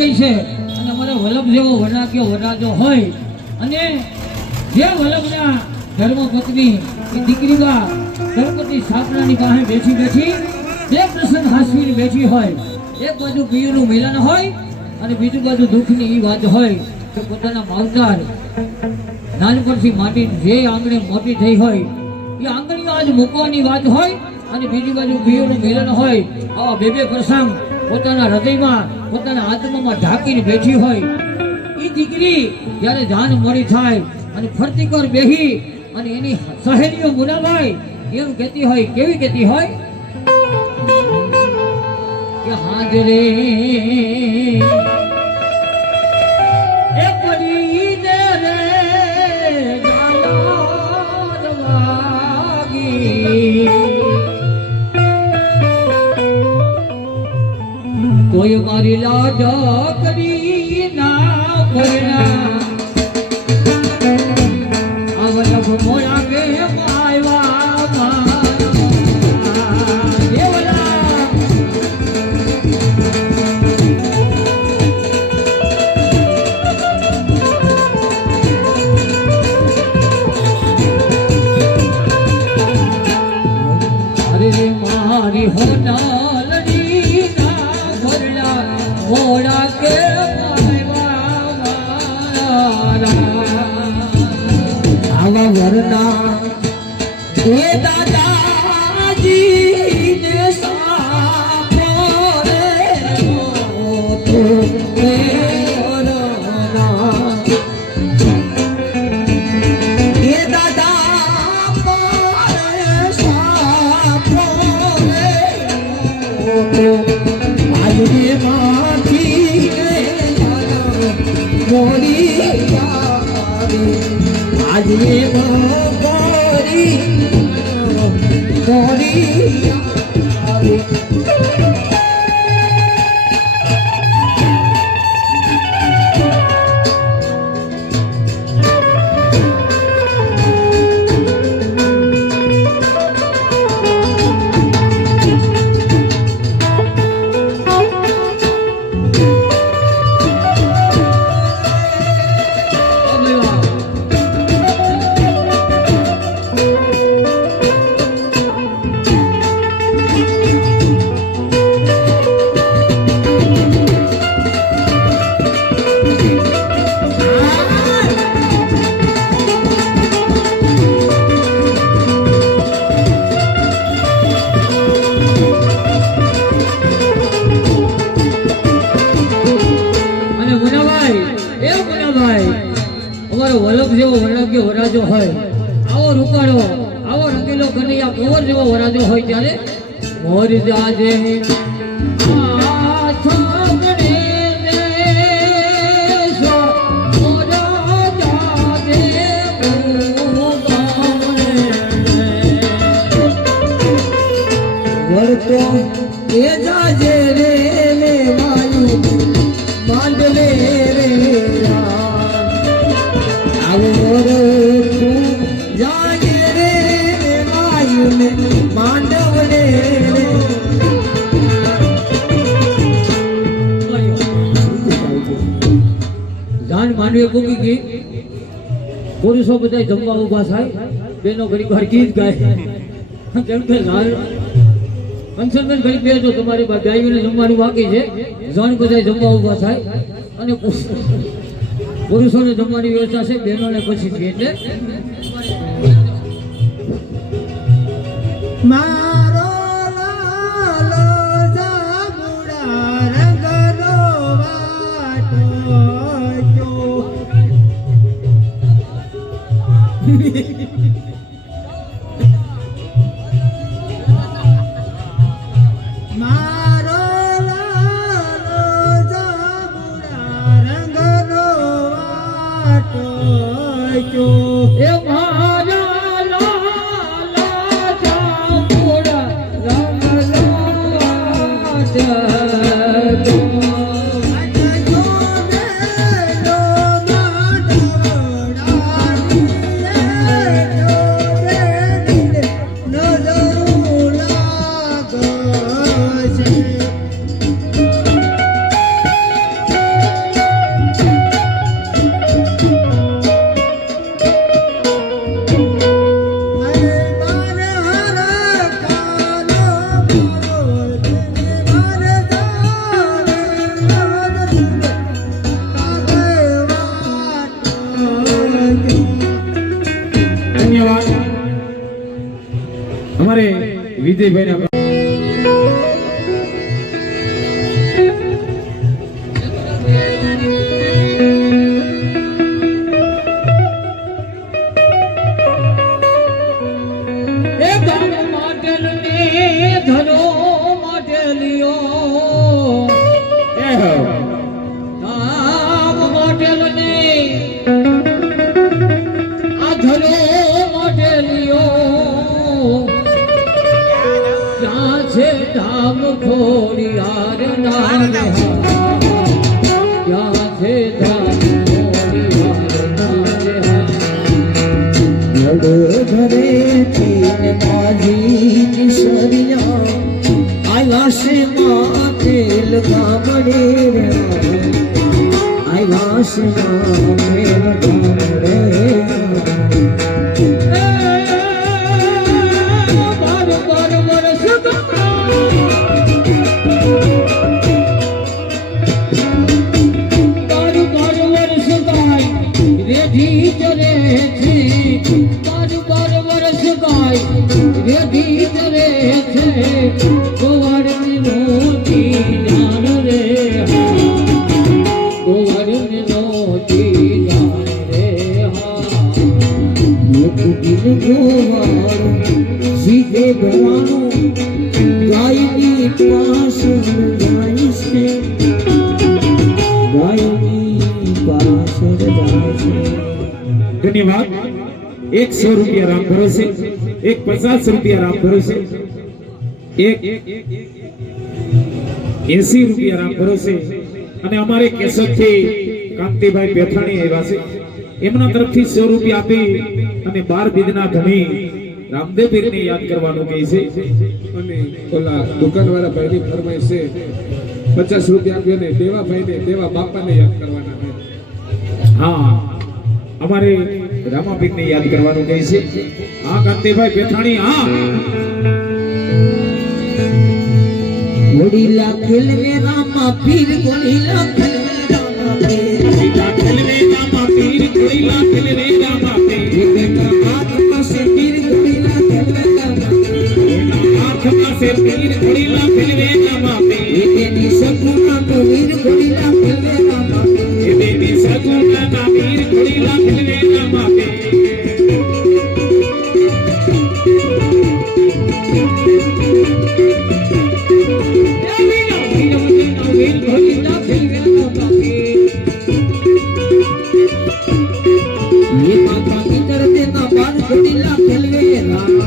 ગઈ છે અને અમારા વલ્લભ જેવો વનાક્યો વરાજો હોય અને જે વલ્લભના ધર્મપત્ની દીકરીબા ગણપતિ સ્થાપનાની પાસે બેઠી બે પ્રસંગ હાસવીને બેઠી હોય, એક બાજુ પિયુનું મિલન હોય અને બીજી બાજુ દુઃખની એ વાત હોય કે પોતાના માવતર નાનપણથી માંડી જે આંગણે મોટી થઈ હોય એ આંગણીઓ આજ મૂકવાની વાત હોય અને બીજી બાજુ પિયુનું મિલન હોય. આવા બે પ્રસંગ પોતાના હૃદયમાં પોતાના આત્મામાં ઢાંકીને બેઠી હોય. એ દીકરી જ્યારે જાન મળી થાય અને ફરતી કર બેહી અને એની સહેલીઓ મુનાભાઈ એમ કહેતી હોય, કેવી કહેતી હોય કે હાજરે એ પડીને રે ગાલાર વાગી કોઈ મારી લાજ કરી ના ભરના આવલભ મોયા કે માયવા અરે મારી હોનાલડી ના ભરલા મોડા કે આવા વરના એ દાદાજી ને સાપો રે તો એ વરના એ દાદા પર સાપો રે તો આજે માથી મોરી આજે મોરી વલ્લભ જેવો વરાગ્યો વરાજો હોય, આવો રૂપાળો આવો રંગીલો કનૈયા કુંવર જેવો વરાજો હોય ત્યારે મોર જાજે વળતો એ જાજે રે લે વાયુ માંડવે રે માંડવે પૂગી ગઈ. પુરુષો બધા જમવા ઉભા થાય, બેનો ઘડી વાર ગીત ગાય કેમ કે કંચનબેન ઘડી બેજો તમારી ગાયોને જમવાનું બાકી છે. જણ બધા જમવા ઉભા થાય અને પુરુષોને જમવાની વ્યવસ્થા છે, બહેનોને પછી છે. એટલે મારો લાલો જાબુડા રંગનો વાટો મારો લાલો જાબુડા રંગનો વાટો એ મારા લાલા જાબુડા કાંતિભાઈ એ ગામ માટલ ને ધરો માટલિયો ગામ માટલ ને આ ધરો માટલિયો ક્યાં છે ધામ ખોડિયાર નામ ક્યાં છે ધામ ખોડિયાર નામ ઘરે તીન માજી કિશોરિયા આયા છે માતેલ ગામડે રે આયા છે માતેલ ગામડે સીધે ભવાનું ગાયની પાસ જાય છે ગાયની પાસ જાય છે ધન્યવાદ 100 રૂપિયા રામ ભરોસે એક 50 રૂપિયા રામ ભરોસે એક 80 રૂપિયા રામ ભરોસે અને અમારે કેશવથી કાંતિભાઈ પેથાણી આવ્યા છે એમના તરફથી 100 રૂપિયા આપી અને 12 બીજના ધણી રામદેવ પીરને યાદ કરવાનું કહે છે અને ઓલા દુકાનવાળા ભાઈની ફરમાઈશ છે 50 રૂપિયા આપ્યો ને દેવા ભાઈને દેવા બાપાને યાદ કરવાના છે. હા અમારે રામાપીરને યાદ કરવાનું કહે છે. હા કાંતિભાઈ પેથાણી હા ઘોડીલા ખેલવે રામા પીર ઘોડીલા ખેલવે રામા પીર ખેલવે રામા પીર ઘોડીલા ખેલવે રામા પીર હાથ પાસે પીર ઘોડીલા ખેલવે રામા હાથ પાસે પીર ઘોડીલા ખેલવે રામા પીર એની સગુણા તો વીર ઘોડીલા ખેલવે રામા એની સગુણા ના પીર ઘોડીલા ખેલવે રામા પીર ये माता की तरफ ना बाल घोड़ीला खेलवे रामा